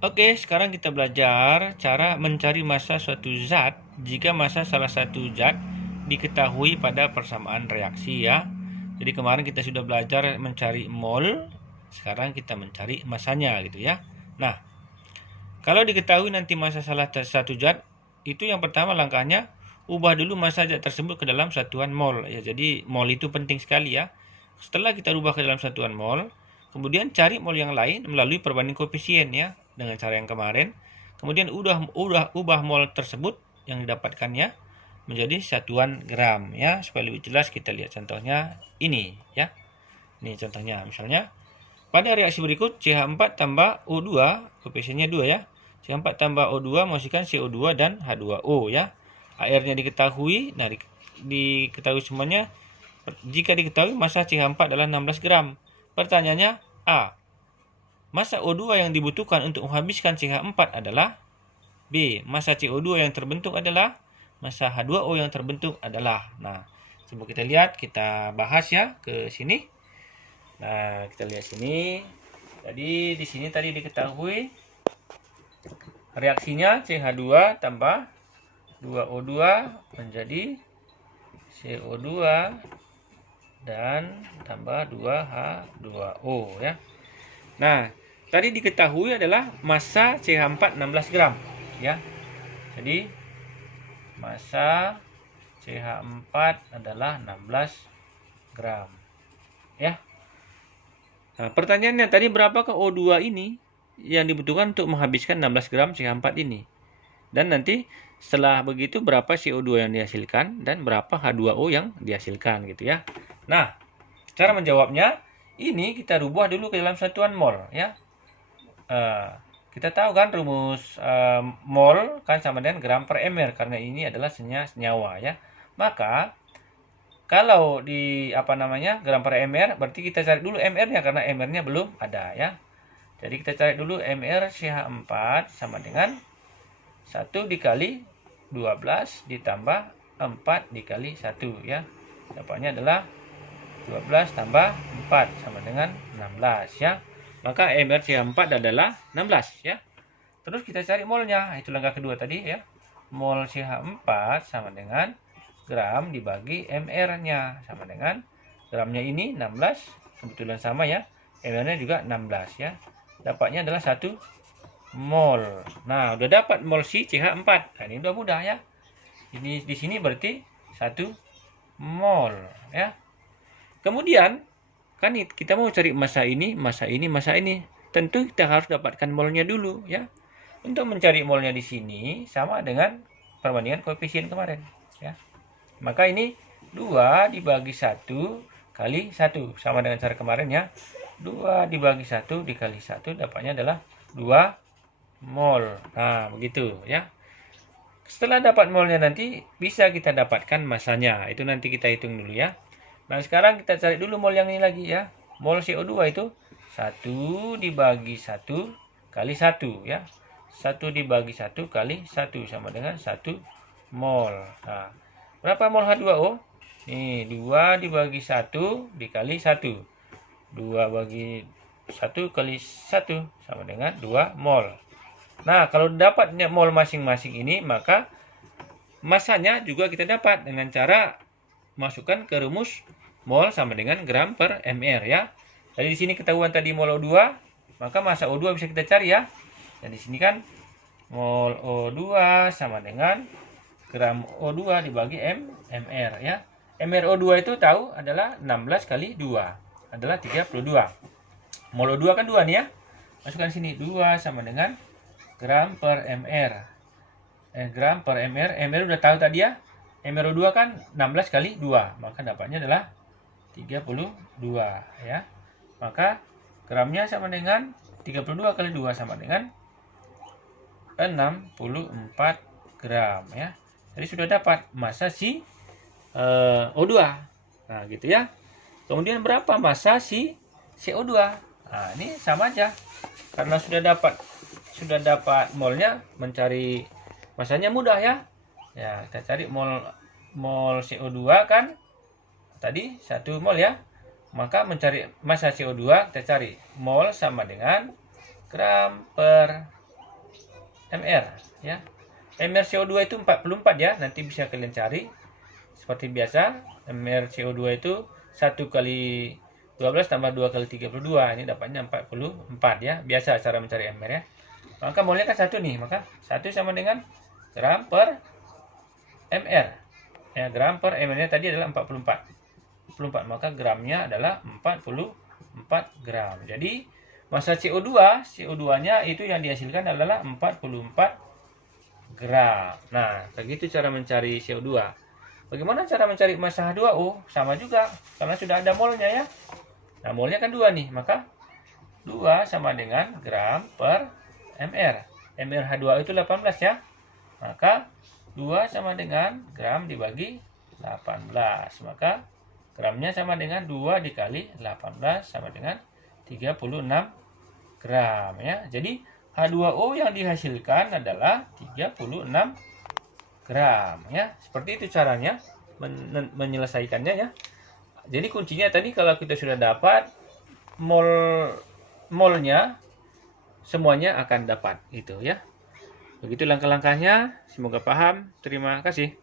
Oke, sekarang kita belajar cara mencari massa suatu zat jika massa salah satu zat diketahui pada persamaan reaksi ya. Jadi kemarin kita sudah belajar mencari mol, sekarang kita mencari massanya gitu ya. Nah, kalau diketahui nanti massa salah satu zat, itu yang pertama langkahnya ubah dulu massa zat tersebut ke dalam satuan mol ya. Jadi mol itu penting sekali ya. Setelah kita ubah ke dalam satuan mol, kemudian cari mol yang lain melalui perbanding koefisien ya dengan cara yang kemarin. Kemudian ubah mol tersebut yang didapatkannya menjadi satuan gram ya. Supaya lebih jelas kita lihat contohnya ini ya. Ini contohnya misalnya pada reaksi berikut CH4 tambah O2, koefisiennya 2 ya. CH4 tambah O2 menghasilkan CO2 dan H2O ya. Airnya diketahui, nah diketahui semuanya. Jika diketahui massa CH4 adalah 16 gram. Pertanyaannya A. Massa O2 yang dibutuhkan untuk menghabiskan CH4 adalah B. Massa CO2 yang terbentuk adalah massa H2O yang terbentuk adalah. Nah, coba kita lihat, kita bahas ya ke sini. Nah, kita lihat sini. Jadi di sini tadi diketahui reaksinya CH2 tambah 2O2 menjadi CO2 dan tambah 2H2O ya. Nah, tadi diketahui adalah massa CH4 16 gram ya. Jadi massa CH4 adalah 16 gram ya. Nah, pertanyaannya tadi berapakah O2 ini yang dibutuhkan untuk menghabiskan 16 gram CH4 ini? Dan nanti setelah begitu berapa CO2 yang dihasilkan dan berapa H2O yang dihasilkan gitu ya. Nah, cara menjawabnya ini kita rubah dulu ke dalam satuan mol ya. Kita tahu kan rumus mol kan sama dengan gram per ml karena ini adalah senyawa ya. Maka kalau di gram per mr berarti kita cari dulu mr-nya karena mr-nya belum ada ya. Jadi kita cari dulu mr CH4 sama dengan 1 dikali 12 ditambah 4 dikali 1 ya. Dapatnya adalah 12 tambah 4 sama dengan 16 ya. Maka mr CH4 adalah 16 ya. Terus kita cari molnya. Itu langkah kedua tadi ya. Mol CH4 sama dengan gram dibagi mr-nya sama dengan gramnya ini 16 kebetulan sama ya, mr-nya juga 16 ya. Dapatnya adalah 1 mol. Nah, udah dapat mol si CH4. Nah, ini udah mudah ya. Ini di sini berarti 1 mol ya. Kemudian kan kita mau cari massa ini, massa ini, massa ini. Tentu kita harus dapatkan molnya dulu ya. Untuk mencari molnya di sini sama dengan perbandingan koefisien kemarin ya. Maka ini 2 dibagi 1 kali 1 sama dengan cara kemarin ya. 2 dibagi 1 dikali 1 dapatnya adalah 2 mol. Nah, begitu ya. Setelah dapat molnya nanti bisa kita dapatkan massanya. Itu nanti kita hitung dulu ya. Nah, sekarang kita cari dulu mol yang ini lagi ya. Mol CO2 itu 1 dibagi 1 kali 1 ya. 1 dibagi 1 kali 1 sama dengan 1 mol. Nah, berapa mol H2O? Nih, 2 dibagi 1 dikali 1. 2 bagi 1 kali 1 sama dengan 2 mol. Nah, kalau dapat mol masing-masing ini, maka massanya juga kita dapat dengan cara masukkan ke rumus mol sama dengan gram per mr ya. Jadi di sini ketahuan tadi mol O2, maka massa O2 bisa kita cari ya. Dan di sini kan mol O2 sama dengan gram O2 dibagi mr ya. Mr O2 itu tahu adalah 16 kali 2 adalah 32. Mol O2 kan 2 nih ya. Masukkan sini 2 sama dengan gram per mr. Gram per mr. Mr udah tahu tadi ya. Mr O2 kan 16 kali 2, maka dapatnya adalah 32 ya. Maka gramnya sama dengan 32 kali 2 sama dengan 64 gram ya. Jadi sudah dapat massa si O2. Nah, gitu ya. Kemudian berapa massa si CO2? Nah, ini sama aja. Karena sudah dapat molnya, mencari massanya mudah ya. Ya, kita cari mol CO2 kan tadi 1 mol ya. Maka mencari massa CO2 kita cari mol sama dengan gram per mR ya. mR CO2 itu 44 ya. Nanti bisa kalian cari. Seperti biasa, mR CO2 itu 1 kali 12 tambah 2 kali 32. Ini dapatnya 44 ya. Biasa cara mencari mR ya. Maka molnya kan 1 nih. Maka 1 sama dengan gram per mR. Ya, gram per mR tadi adalah 44. Maka gramnya adalah 44 gram. Jadi massa CO2-nya itu yang dihasilkan adalah 44 gram. Nah, begitu cara mencari CO2. Bagaimana cara mencari massa H2O? Sama juga, karena sudah ada molnya ya. Nah, molnya kan 2 nih, maka 2 sama dengan gram per mR. mR H2O itu 18 ya. Maka 2 sama dengan gram dibagi 18. Maka gramnya sama dengan 2 dikali 18 sama dengan 36 gram ya. Jadi H2O yang dihasilkan adalah 36 gram ya. Seperti itu caranya menyelesaikannya ya. Jadi kuncinya tadi kalau kita sudah dapat molnya semuanya akan dapat itu ya. Begitu langkah-langkahnya, semoga paham. Terima kasih.